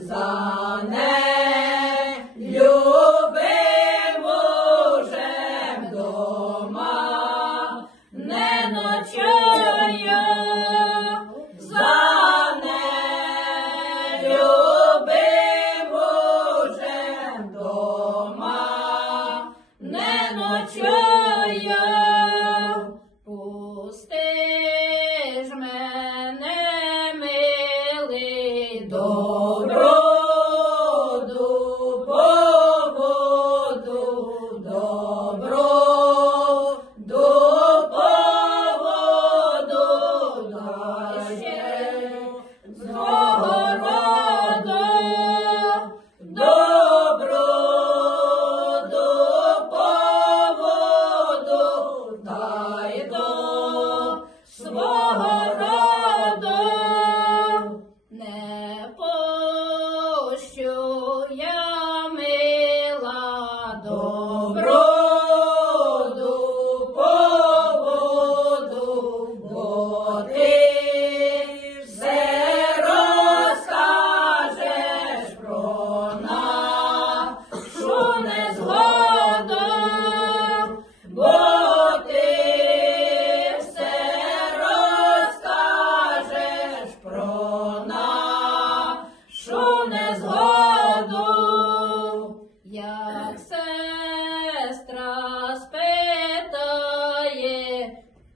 za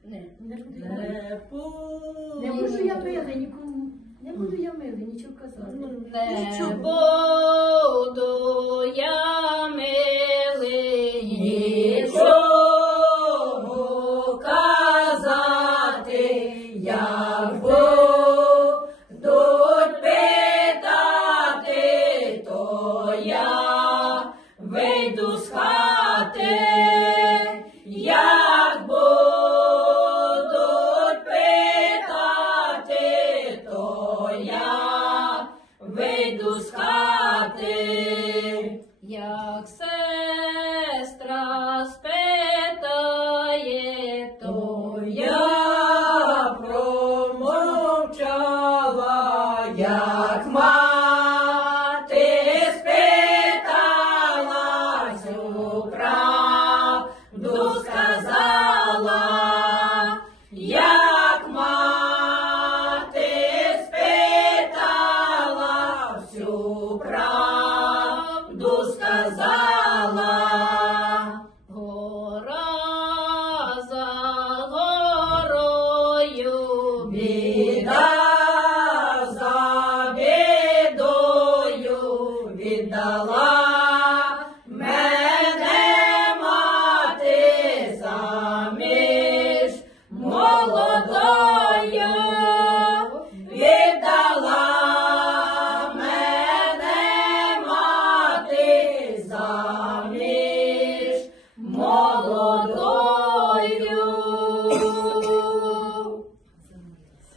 Не. Не буду я. Не Не буду я мили нікому. Не буду я мили, нічого казати. Не буду я милий Нічого казати, як будуть Hindus.